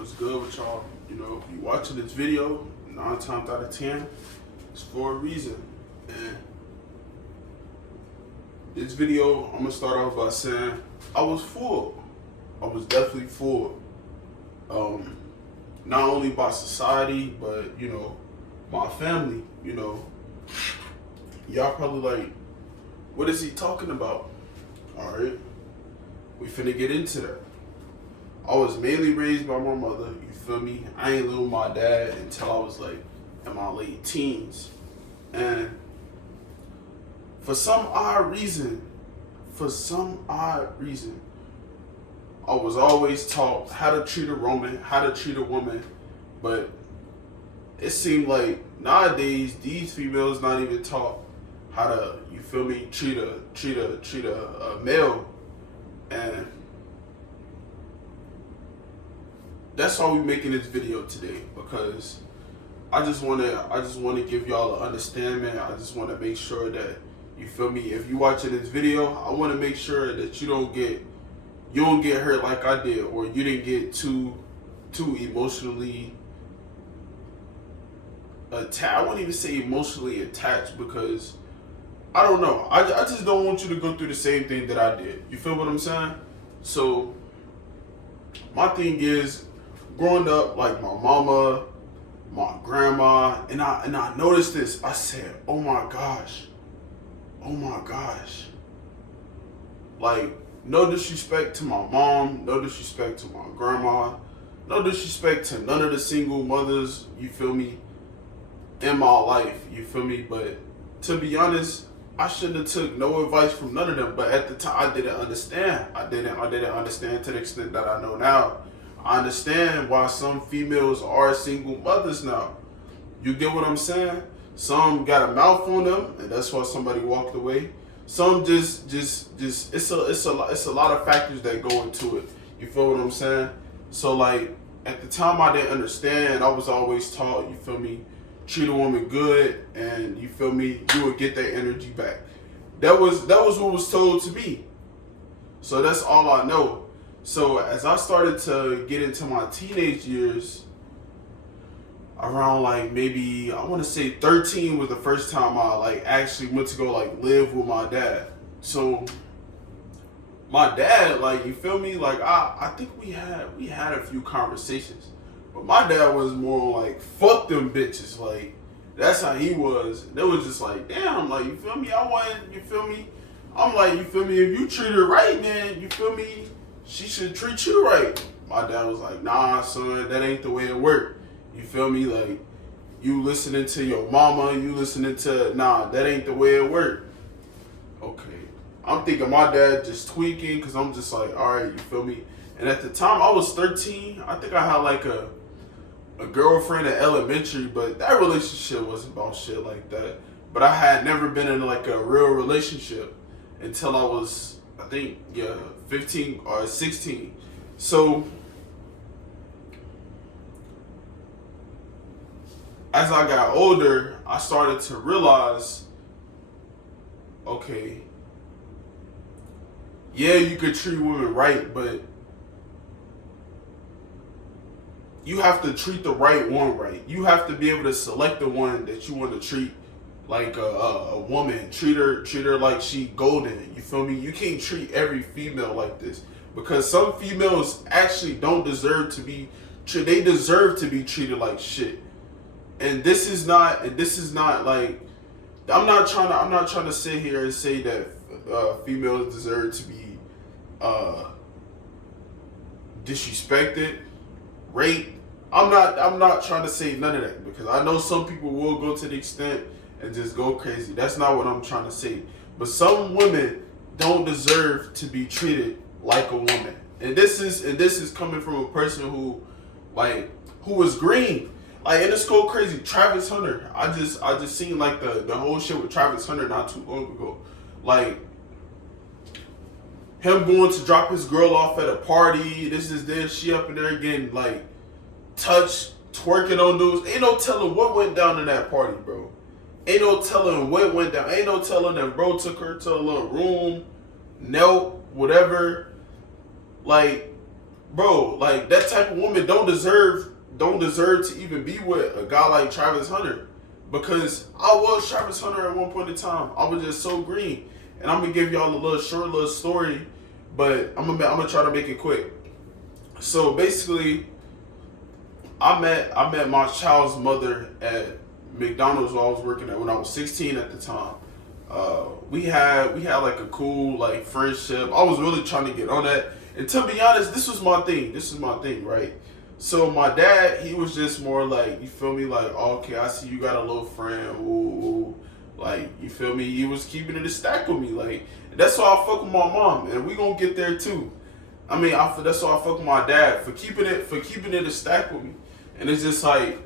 What's good with y'all? You know, if you watching this video, 9 times out of 10, it's for a reason. And this video, I'm gonna start off by saying I was full. I was definitely full. Not only by society, but my family. Y'all probably like, what is he talking about? All right, we finna get into that. I was mainly raised by my mother, you feel me? I ain't live with my dad until I was like in my late teens. And for some odd reason, I was always taught how to treat a woman, but it seemed like nowadays these females not even taught how to, you feel me, treat a male. And that's why we making this video today, because I just wanna give y'all an understanding. I just wanna make sure that, you feel me, if you watching this video, I wanna make sure that you don't get hurt like I did, or you didn't get too emotionally attached. I wouldn't even say emotionally attached, because I don't know. I just don't want you to go through the same thing that I did. You feel what I'm saying? So my thing is, growing up, like my mama, my grandma, and I noticed this. I said, oh my gosh. Like, no disrespect to my mom, no disrespect to my grandma, no disrespect to none of the single mothers, you feel me, in my life, you feel me. But to be honest, I shouldn't have took no advice from none of them. But at the time, I didn't understand. I didn't understand to the extent that I know now. I understand why some females are single mothers now. You get what I'm saying? Some got a mouth on them, and that's why somebody walked away. Some just it's a lot of factors that go into it. You feel what I'm saying? So like at the time I didn't understand. I was always taught, you feel me, treat a woman good, and you feel me, you would get that energy back. That was what was told to me. So that's all I know. So as I started to get into my teenage years, around like maybe, I want to say 13 was the first time I like actually went to go like live with my dad. So my dad, like, you feel me, like I think we had a few conversations, but my dad was more like, fuck them bitches. Like, that's how he was. It was just like, damn, like, you feel me, you feel me, I'm like, you feel me, if you treat her right, man, you feel me, she should treat you right. My dad was like, nah, son, that ain't the way it worked. You feel me? Like, you listening to your mama, that ain't the way it worked. Okay. I'm thinking my dad just tweaking, because I'm just like, all right, you feel me? And at the time, I was 13. I think I had like a girlfriend in elementary, but that relationship wasn't about shit like that. But I had never been in like a real relationship until I was, I think, 15 or 16. So as I got older, I started to realize, okay, yeah, you could treat women right, but you have to treat the right one right. You have to be able to select the one that you want to treat like a woman. Treat her like she golden. You feel me? You can't treat every female like this, because some females actually don't deserve to be. They deserve to be treated like shit. And this is not like, I'm not trying to sit here and say that females deserve to be disrespected, raped. I'm not trying to say none of that, because I know some people will go to the extent and just go crazy. That's not what I'm trying to say. But some women don't deserve to be treated like a woman. And this is coming from a person who was green. Like, and it's go crazy. Travis Hunter. I just seen like the whole shit with Travis Hunter not too long ago. Like, him going to drop his girl off at a party. She up in there getting like touched, twerking on dudes. Ain't no telling what went down in that party, bro. Ain't no telling what went down. Ain't no telling that bro took her to a little room, knelt, whatever. Like, bro, like that type of woman don't deserve to even be with a guy like Travis Hunter. Because I was Travis Hunter at one point in time. I was just so green. And I'm gonna give y'all a little story, but I'm gonna try to make it quick. So basically, I met my child's mother at McDonald's while I was working at when I was 16 at the time. We had like a cool like friendship. I was really trying to get on that. And to be honest, this was my thing. This is my thing, right? So my dad, he was just more like, you feel me, like, oh, okay, I see you got a little friend, ooh, like, you feel me? He was keeping it a stack with me, like, that's why I fuck with my mom, and we gonna get there too. I mean, that's why I fuck with my dad for keeping it a stack with me, and it's just like,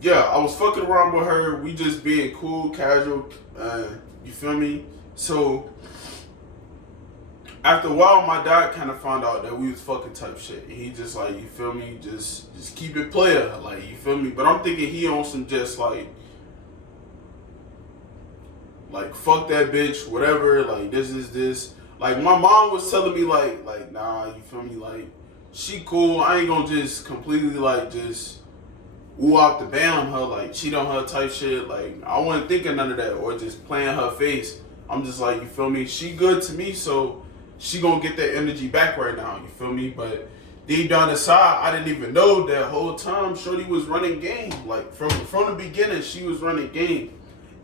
yeah, I was fucking around with her, we just being cool, casual, you feel me? So after a while, my dad kind of found out that we was fucking type shit. And he just like, you feel me, just keep it player, like, you feel me. But I'm thinking he on some just like fuck that bitch, whatever. Like this is this. Like my mom was telling me like nah, you feel me, like she cool. I ain't gonna just completely like just woo out the bam her, like cheat on her type shit. Like I wasn't thinking none of that or just playing her face. I'm just like, you feel me, she good to me, so she gonna get that energy back right now, you feel me? But deep down inside, I didn't even know that whole time Shorty was running game. Like from the beginning, she was running game.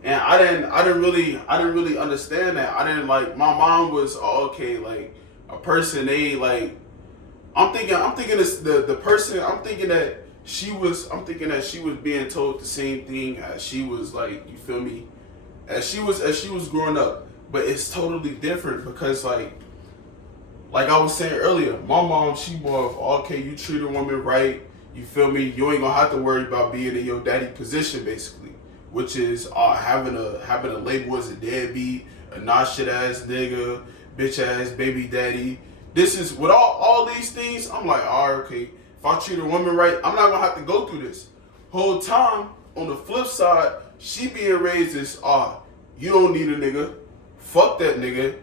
And I didn't really understand that. I didn't like my mom was okay, like a person they like I'm thinking this the person I'm thinking that she was being told the same thing as she was like, you feel me? As she was growing up. But it's totally different because like I was saying earlier, my mom, she more of, okay, you treat a woman right, you feel me? You ain't gonna have to worry about being in your daddy position, basically, which is having a label as a deadbeat, a not shit ass nigga, bitch ass baby daddy. This is with all these things. I'm like, all right, okay. If I treat a woman right, I'm not gonna have to go through this whole time. On the flip side, she being raised as, you don't need a nigga. Fuck that nigga.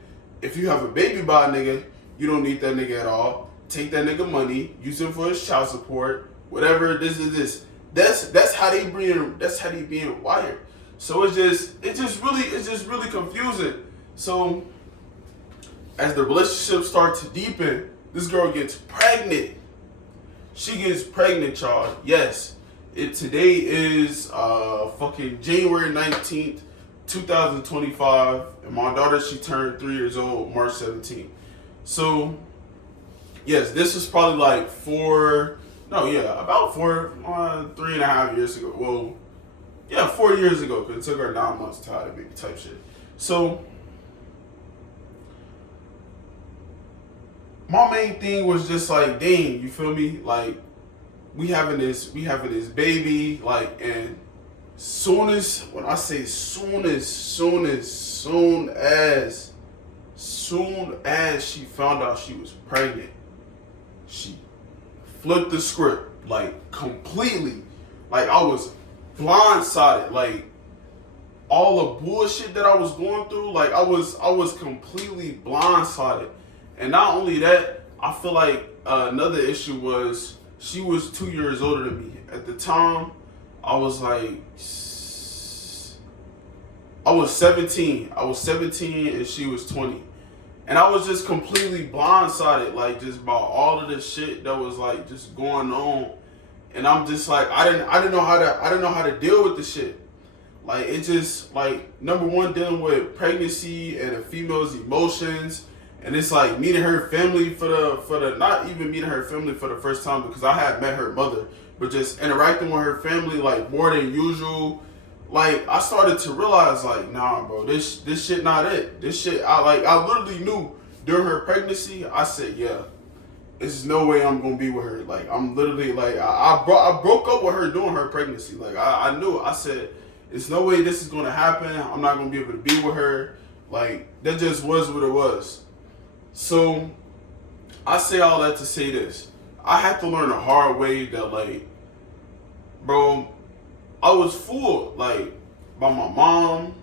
If you have a baby by a nigga, you don't need that nigga at all. Take that nigga money, use him for his child support, whatever this is this. That's how they being wired. So it's just really confusing. So as the relationship starts to deepen, this girl gets pregnant. She gets pregnant, y'all. Yes. Today is fucking January 19th, 2025, and my daughter, she turned 3 years old March 17th. So, yes, this was probably like about 3.5 years ago. Well, yeah, 4 years ago, because it took her 9 months to have a baby type shit. So, my main thing was just like, dang, you feel me? Like, we having this baby, like, and soon as she found out she was pregnant, she flipped the script, like, completely. Like, I was blindsided, like, all the bullshit that I was going through, like, I was completely blindsided. And not only that, I feel like another issue was she was 2 years older than me. At the time, I was 17. I was 17 and she was 20. And I was just completely blindsided, like, just about all of this shit that was like just going on. And I'm just like, I didn't know how to deal with the shit. Like, it just, like, number one, dealing with pregnancy and a female's emotions. And it's like meeting her family for the not even meeting her family for the first time, because I had met her mother, but just interacting with her family like more than usual. Like, I started to realize, like, nah, bro, this shit not it. This shit, I literally knew during her pregnancy. I said, yeah, there's no way I'm gonna be with her. Like, I'm literally like, I broke up with her during her pregnancy. Like, I knew. I said, there's no way this is gonna happen. I'm not gonna be able to be with her. Like, that just was what it was. So, I say all that to say this. I had to learn the hard way that, like, bro, I was fooled, like, by my mom,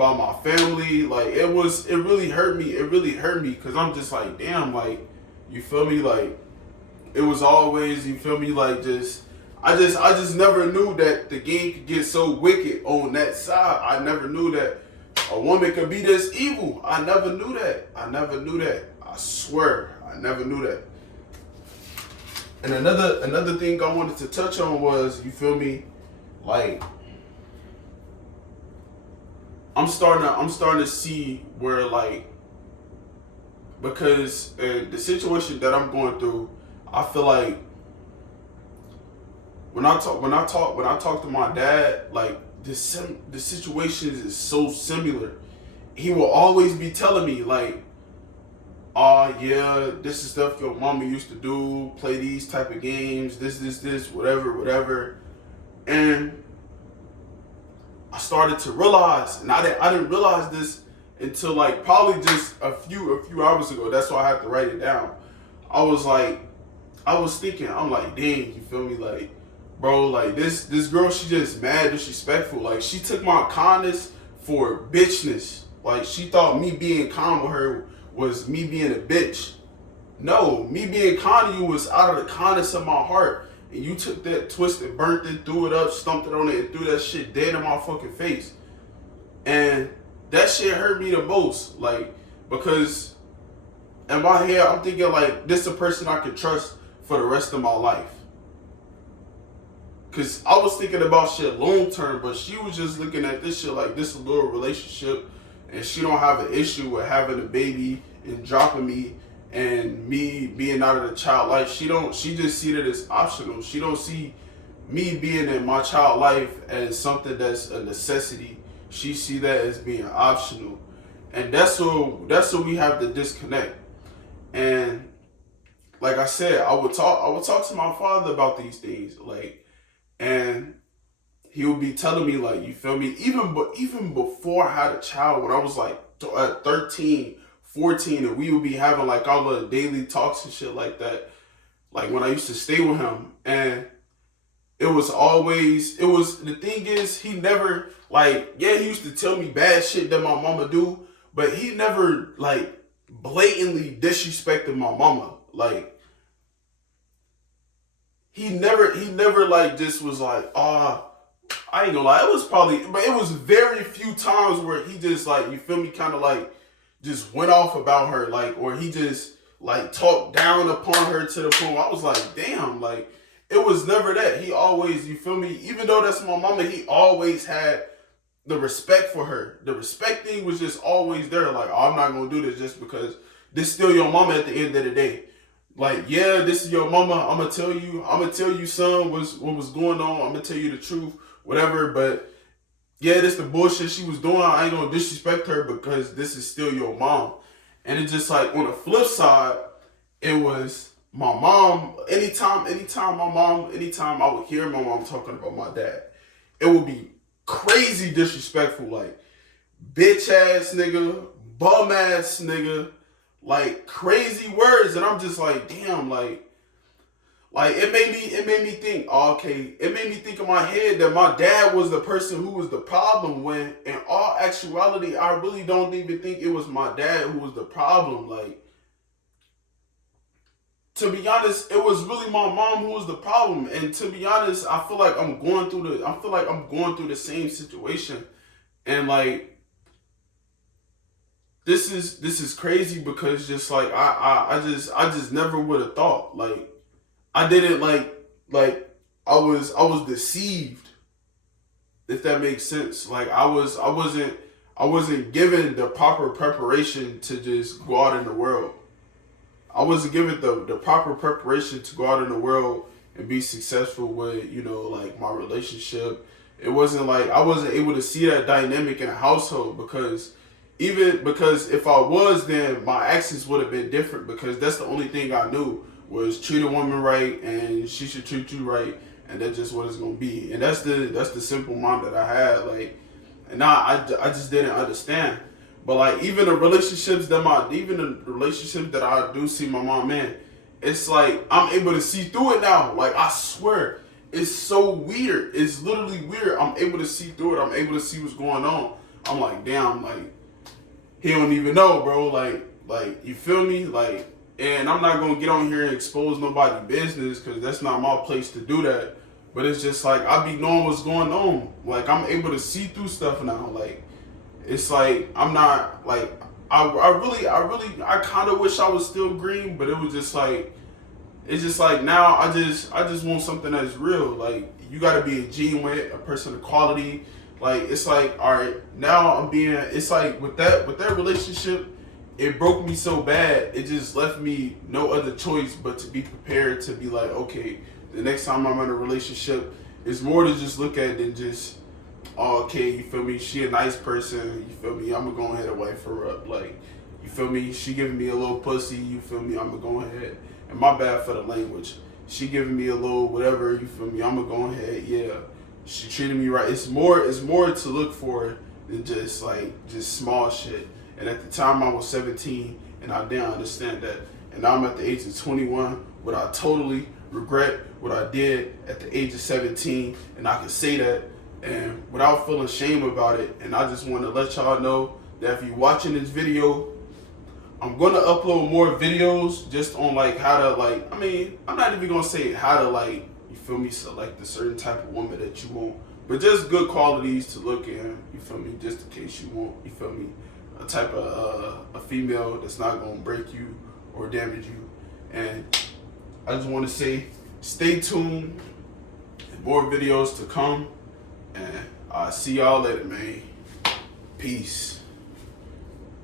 about my family. Like it really hurt me. It really hurt me because I'm just like, damn, like, you feel me? Like it was always, you feel me? Like I just never knew that the game could get so wicked on that side. I never knew that a woman could be this evil. I never knew that. I never knew that. I swear, I never knew that. And another thing I wanted to touch on was, you feel me? Like I'm starting to see where, like, because the situation that I'm going through, I feel like when I talk to my dad, like the situations is so similar. He will always be telling me like, "Oh yeah, this is stuff your mama used to do, play these type of games, this, whatever." And I started to realize, and I didn't realize this until like probably just a few hours ago. That's why I had to write it down. I was thinking, I'm like, dang, you feel me? Like, bro, like this girl, she just mad disrespectful. Like she took my kindness for bitchness. Like she thought me being kind with her was me being a bitch. No, me being kind to you was out of the kindness of my heart. And you took that, twisted, burnt it, threw it up, stumped it on it, and threw that shit dead in my fucking face. And that shit hurt me the most. Like, because in my head, I'm thinking like, this is a person I can trust for the rest of my life. Cause I was thinking about shit long term, but she was just looking at this shit like this a little relationship, and she don't have an issue with having a baby and dropping me and me being out of the child life. She just see that as optional. She don't see me being in my child life as something that's a necessity. She see that as being optional. And that's what we have to disconnect. And like I said, I would talk to my father about these things, like, and he would be telling me, like, you feel me, even before I had a child, when I was like 13, 14, and we would be having like all the daily talks and shit like that, like when I used to stay with him. And the thing is, he never, like, yeah, he used to tell me bad shit that my mama do, but he never like blatantly disrespected my mama. Like, he never like just was like, I ain't gonna lie, but it was very few times where he just, like, you feel me, kind of like just went off about her, like, or he just like talked down upon her to the point where I was like, damn, like, it was never that. He always, you feel me, even though that's my mama, he always had the respect for her. The respect thing was just always there. Like, oh, I'm not gonna do this just because this still your mama at the end of the day. Like, yeah, this is your mama. I'm gonna tell you, son, what was going on. I'm gonna tell you the truth, whatever. But yeah, this the bullshit she was doing. I ain't gonna disrespect her because this is still your mom. And it's just like, on the flip side, it was my mom. Anytime I would hear my mom talking about my dad, it would be crazy disrespectful, like, bitch ass nigga, bum ass nigga, like crazy words. And I'm just like, damn, like it made me think, okay, it made me think in my head that my dad was the person who was the problem, when in all actuality, I really don't even think it was my dad who was the problem. Like, to be honest, it was really my mom who was the problem. And to be honest, I feel like I'm going through the same situation. And like, this is crazy because just like I just never would have thought. Like, I didn't like I was deceived, if that makes sense. Like, I wasn't given the proper preparation to just go out in the world. I wasn't given the proper preparation to go out in the world and be successful with, you know, like, my relationship. It wasn't like I wasn't able to see that dynamic in a household, because if I was, then my actions would have been different, because that's the only thing I knew was treat a woman right and she should treat you right, and that's just what it's gonna be. And that's the simple mind that I had. Like, and I just didn't understand. But like, even the relationships that I do see my mom in, it's like I'm able to see through it now. Like, I swear, it's so weird. It's literally weird. I'm able to see through it. I'm able to see what's going on. I'm like, damn, like, he don't even know, bro. Like, you feel me? Like, and I'm not gonna get on here and expose nobody's business because that's not my place to do that. But it's just like I be knowing what's going on. Like I'm able to see through stuff now. Like it's like I'm not like I kind of wish I was still green, but it was just like it's just like now I just want something that's real. Like you gotta be a genuine, a person of quality. Like it's like all right now I'm being. It's like with that relationship, it broke me so bad. It just left me no other choice but to be prepared to be like okay, the next time I'm in a relationship, it's more to just look at than just oh, okay, you feel me? She a nice person, you feel me? I'm gonna go ahead and wife her up. Like, you feel me? She giving me a little pussy, you feel me? I'm gonna go ahead. And my bad for the language. She giving me a little whatever, you feel me? I'm gonna go ahead, yeah. She treated me right. It's more to look for than just small shit. And at the time I was 17 and I didn't understand that. And now I'm at the age of 21, would I totally regret what I did at the age of 17, and I can say that and without feeling shame about it. And I just want to let y'all know that if you're watching this video, I'm going to upload more videos just on like how to like, I mean, I'm not even going to say how to like, you feel me, select a certain type of woman that you want, but just good qualities to look at, you feel me, just in case you want, you feel me, a type of a female that's not going to break you or damage you. And I just want to say, stay tuned, more videos to come. And I'll see y'all later, man. Peace.